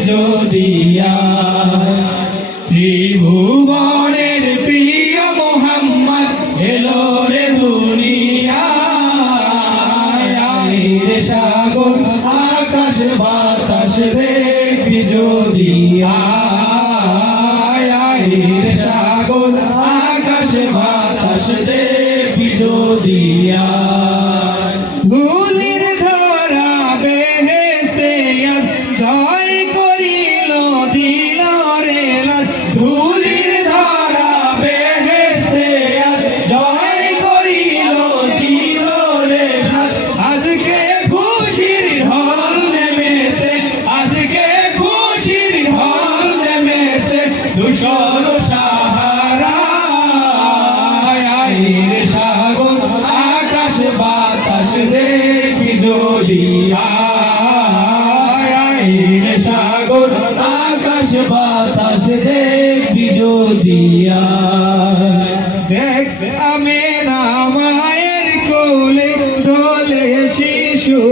যদি ত্রিভুবনের প্রিয় মোহাম্মদ এলো রে দুনিয়া সাগর, আকাশ বাতাস দেখবি যদি সাগর, আকাশ বাতাস দেখবি যদি ধূসর সাহারা আইরে সাগর আকাশ বাতাস দেখি যদি আইরে সাগর আকাশ বাতাস দেখি যদি দেখ আমি না মায়ের কোলে দোলে শিশু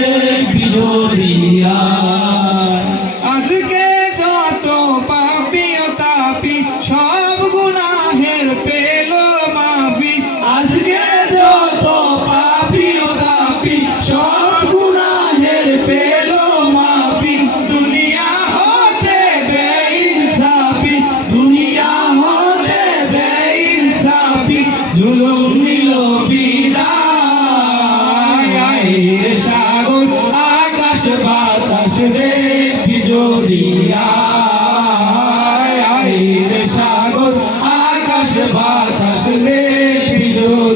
যদি রে